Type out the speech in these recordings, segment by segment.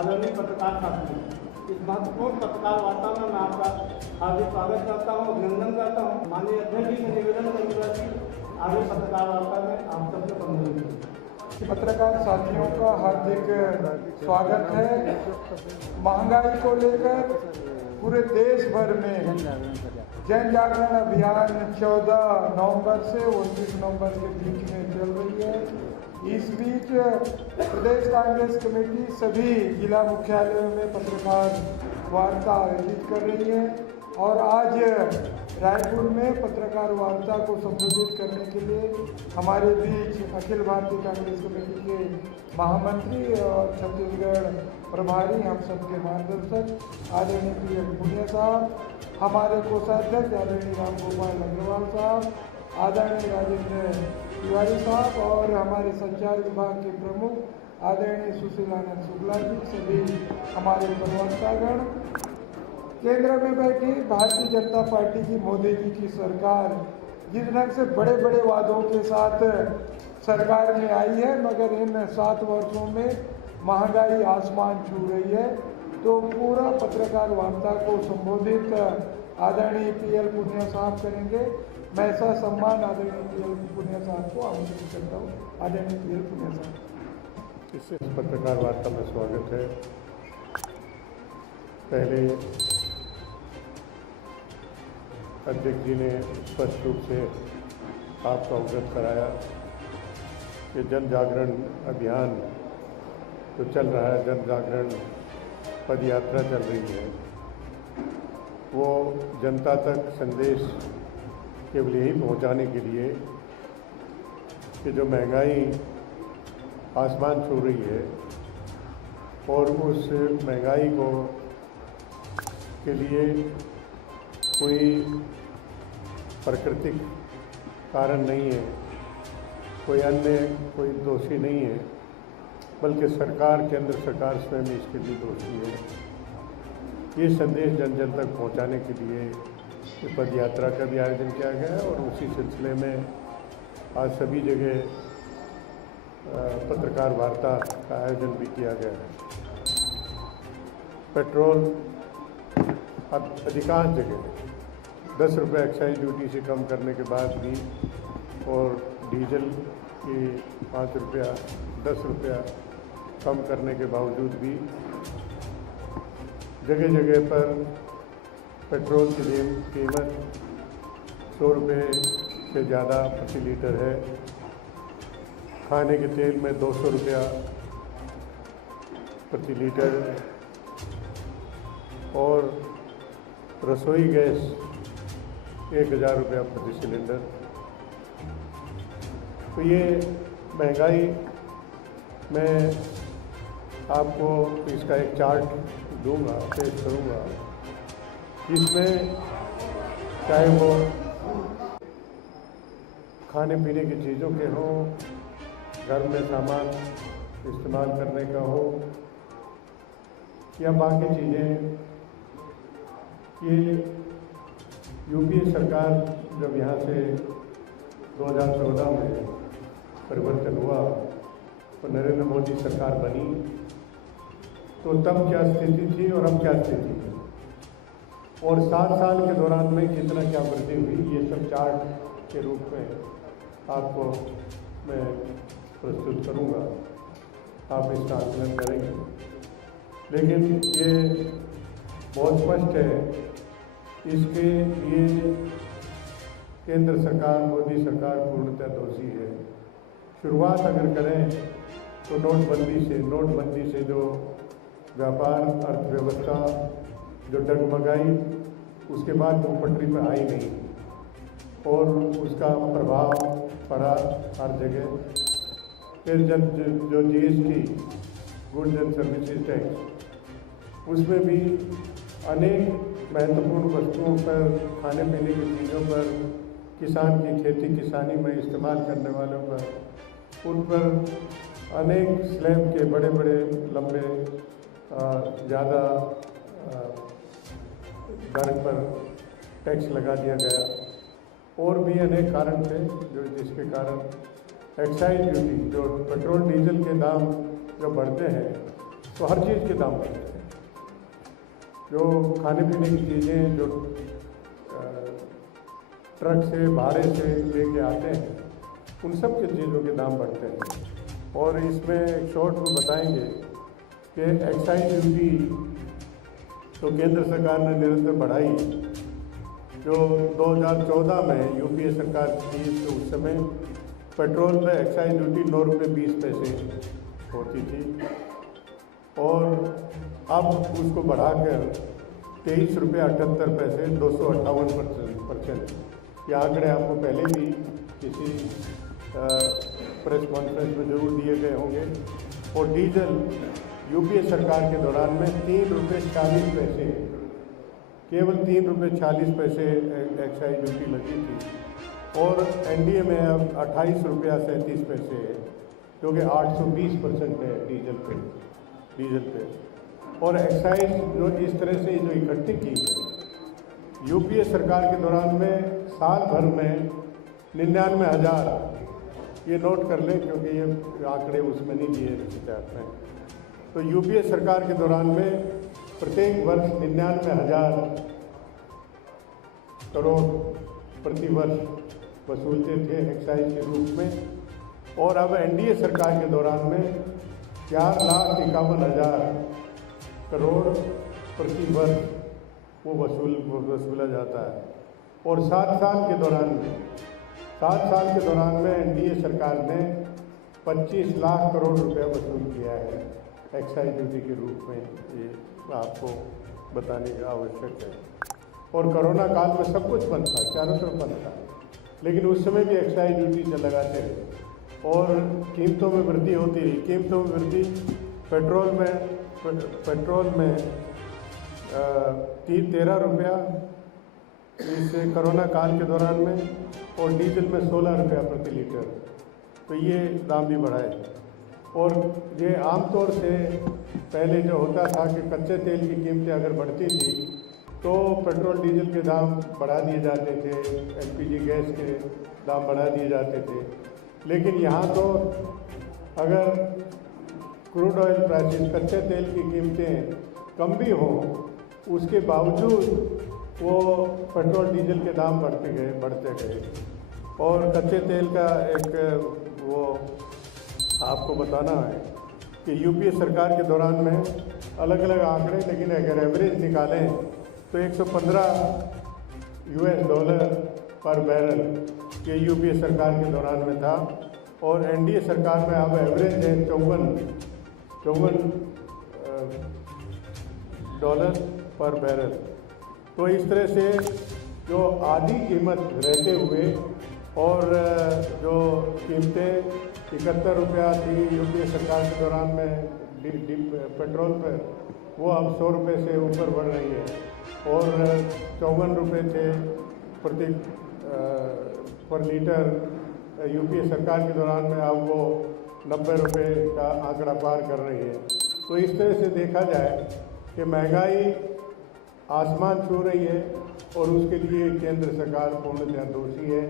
आदरणीय पत्रकार साथियों, इस महत्वपूर्ण पत्रकार वार्ता में मैं आपका हार्दिक स्वागत करता हूँ, अभिनंदन करता हूँ। माननीय अध्यक्ष जी से निवेदन करूँगा कि आगे पत्रकार वार्ता में आप सबसे संबोधित करें। पत्रकार साथियों का हार्दिक स्वागत है। महंगाई को लेकर पूरे देश भर में जन जागरण अभियान 14 नवंबर से 29 नवंबर के बीच में चल रही है। इस बीच प्रदेश कांग्रेस कमेटी सभी जिला मुख्यालयों में पत्रकार वार्ता आयोजित कर रही है और आज रायपुर में पत्रकार वार्ता को संबोधित करने के लिए हमारे बीच अखिल भारतीय कांग्रेस कमेटी के महामंत्री और छत्तीसगढ़ प्रभारी हम सबके मार्गदर्शक आदरणीय प्रिय पुनिया साहब, हमारे कोषाध्यक्ष आदरणीय राम गोपाल अग्रवाल साहब, आदरणीय राजेंद्र तिवारी साहब और हमारे संचार विभाग के प्रमुख आदरणीय सुशीलानंद शुक्ला जी, सभी हमारे प्रवक्तागण, केंद्र में बैठी भारतीय जनता पार्टी की मोदी जी की सरकार जिस ढंग से बड़े बड़े वादों के साथ सरकार में आई है, मगर इन 7 वर्षों में महंगाई आसमान छू रही है। तो पूरा पत्रकार वार्ता को संबोधित आदरणीय पीएल पुनिया साहब करेंगे। मैं ऐसा सम्मान आदरणीय पीएल पुनिया साहब को आमंत्रित करता हूँ। आदरणीय पीएल पुनिया साहब, इस पत्रकार वार्ता में स्वागत है। पहले अध्यक्ष जी ने स्पष्ट रूप से आपको अवगत कराया कि जन जागरण अभियान जो चल रहा है, जन जागरण पद यात्रा चल रही है, वो जनता तक संदेश केवल यही पहुंचाने के लिए कि जो महंगाई आसमान छू रही है और उस महंगाई को के लिए कोई प्राकृतिक कारण नहीं है, कोई अन्य कोई दोषी नहीं है, बल्कि सरकार, केंद्र सरकार स्वयं इसके लिए दोषी है। ये संदेश जन जन तक पहुंचाने के लिए पद यात्रा का भी आयोजन किया गया है और उसी सिलसिले में आज सभी जगह पत्रकार वार्ता का आयोजन भी किया गया है। पेट्रोल अब अधिकांश जगह 10 रुपये एक्साइज ड्यूटी से कम करने के बाद भी और डीजल की 5 रुपया 10 रुपया कम करने के बावजूद भी जगह जगह पर पेट्रोल की कीमत 100 रुपये से ज़्यादा प्रति लीटर है। खाने के तेल में 200 रुपया प्रति लीटर और रसोई गैस 1000 रुपया प्रति सिलेंडर। तो ये महंगाई मैं आपको इसका एक चार्ट दूंगा, पेश करूंगा। इसमें चाहे वो खाने पीने की चीज़ों के हों, घर में सामान इस्तेमाल करने का हो या बाकी चीज़ें, ये यूपीए सरकार जब यहाँ से 2014 में परिवर्तन हुआ और नरेंद्र मोदी सरकार बनी, तो तब क्या स्थिति थी और अब क्या स्थिति है और 7 साल के दौरान में कितना क्या वृद्धि हुई, ये सब चार्ट के रूप में आपको मैं प्रस्तुत करूँगा। आप इसका आकलन करेंगे। लेकिन ये बहुत स्पष्ट है, इसके लिए केंद्र सरकार, मोदी सरकार पूर्णतः दोषी है। शुरुआत अगर करें तो नोटबंदी से जो व्यापार, अर्थव्यवस्था जो डगमगाई, उसके बाद वो पटरी पर आई नहीं और उसका प्रभाव पड़ा हर जगह। फिर जब जो GST, goods and services tax, उसमें भी अनेक महत्वपूर्ण वस्तुओं पर, खाने पीने की चीज़ों पर, किसान की खेती किसानी में इस्तेमाल करने वालों पर, उन पर अनेक स्लैब के बड़े बड़े लंबे ज़्यादा दर पर टैक्स लगा दिया गया। और भी अनेक कारण थे जिसके कारण एक्साइज ड्यूटी, जो पेट्रोल डीजल के दाम जो बढ़ते हैं तो हर चीज़ के दाम बढ़ते हैं। जो खाने पीने की चीज़ें जो ट्रक से भाड़े से लेके आते हैं, उन सब की चीज़ों के दाम बढ़ते हैं। और इसमें एक शॉर्ट में बताएंगे कि एक्साइज ड्यूटी तो केंद्र सरकार ने निरंतर बढ़ाई। जो 2014 में यूपीए सरकार थी तो उस समय पेट्रोल पे एक्साइज ड्यूटी 9 रुपये 20 पैसे होती थी, और अब उसको बढ़ाकर 23 रुपये 78 पैसे 258%। ये आंकड़े आपको पहले भी किसी प्रेस कॉन्फ्रेंस में जरूर दिए गए होंगे। और डीजल यूपीए सरकार के दौरान में 3 रुपये 40 पैसे, केवल 3 रुपये 40 पैसे एक्साइज ड्यूटी लगी थी, और एनडीए में अब 28 रुपया 37 पैसे है, जो कि 820% है डीजल पे। और एक्साइज जो इस तरह से जो इकट्ठी की है यूपीए सरकार के दौरान में, साल भर में 99,000, ये नोट कर लें क्योंकि ये आंकड़े उसमें नहीं दिए शिकायत में। तो यूपीए सरकार के दौरान में प्रत्येक वर्ष 99,000 करोड़ प्रति वर्ष वसूलते थे एक्साइज के रूप में, और अब एनडीए सरकार के दौरान में 4,51,000 करोड़ प्रति वर्ष वो वसूला जाता है। और 7 साल के दौरान में एनडीए सरकार ने 25 लाख करोड़ रुपया वसूल किया है एक्साइज ड्यूटी के रूप में। ये आपको बताने का आवश्यक है। और कोरोना काल में सब कुछ बंद था, चारों तरफ बंद था, लेकिन उस समय भी एक्साइज ड्यूटी लगाते रहे और कीमतों में वृद्धि होती रही। कीमतों में वृद्धि पेट्रोल में 13 रुपया इस कोरोना काल के दौरान में, और डीजल में 16 रुपया प्रति लीटर। तो ये दाम भी बढ़ाए। और ये आमतौर से पहले जो होता था कि कच्चे तेल की कीमतें अगर बढ़ती थी तो पेट्रोल डीजल के दाम बढ़ा दिए जाते थे, एलपीजी गैस के दाम बढ़ा दिए जाते थे। लेकिन यहाँ तो अगर क्रूड ऑयल प्राइसेस, कच्चे तेल की कीमतें कम भी हों, उसके बावजूद वो पेट्रोल डीजल के दाम बढ़ते गए। और कच्चे तेल का एक वो आपको बताना है कि यूपीए सरकार के दौरान में अलग अलग आंकड़े, लेकिन अगर एवरेज निकालें तो $115 पर बैरल ये यूपीए सरकार के दौरान में था, और एनडीए सरकार में अब एवरेज है $54 पर बैरल। तो इस तरह से जो आधी कीमत रहते हुए और जो कीमतें 71 रुपया थी यूपीए सरकार के दौरान में पेट्रोल पर, वो अब 100 रुपये से ऊपर बढ़ रही है, और 54 रुपये थे प्रति पर लीटर यूपीए सरकार के दौरान में, अब वो 90 रुपये का आंकड़ा पार कर रही है। तो इस तरह से देखा जाए कि महंगाई आसमान छू रही है, और उसके लिए केंद्र सरकार पूर्णतः दोषी है।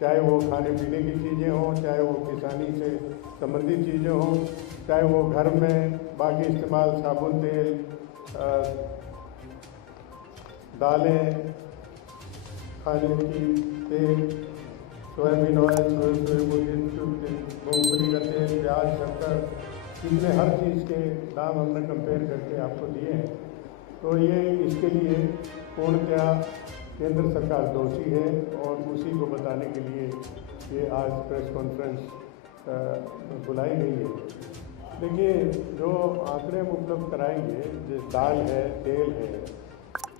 चाहे वो खाने पीने की चीज़ें हों, चाहे वो किसानी से संबंधित चीज़ें हों, चाहे वो घर में बाकी इस्तेमाल साबुन, तेल, दालें, खाने की तेल, सोयाबीन ऑयल, मूंगफली का तेल, प्याज, शक्कर, इसमें हर चीज़ के दाम हमने कंपेयर करके आपको दिए हैं। तो ये इसके लिए पूर्णतः केंद्र सरकार दोषी है, और उसी को बताने के लिए ये आज प्रेस कॉन्फ्रेंस बुलाई गई है। देखिए, जो आंकड़े हम उपलब्ध कराएंगे, जो दाल है, तेल है,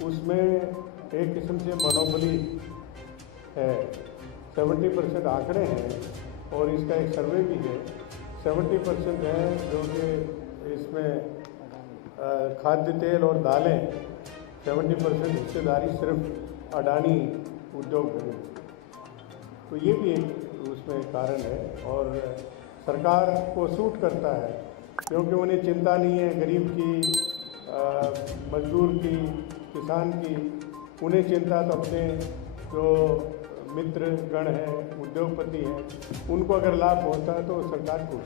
उसमें एक किस्म से मोनोपोली है। 70% आंकड़े हैं, और इसका एक सर्वे भी है। 70% है जो कि इसमें खाद्य तेल और दालें 70% हिस्सेदारी सिर्फ अडानी उद्योग है। तो ये भी एक उसमें कारण है, और सरकार को सूट करता है क्योंकि उन्हें चिंता नहीं है गरीब की, मजदूर की, किसान की। उन्हें चिंता तो अपने जो मित्र गण हैं, उद्योगपति हैं, उनको अगर लाभ होता है तो सरकार को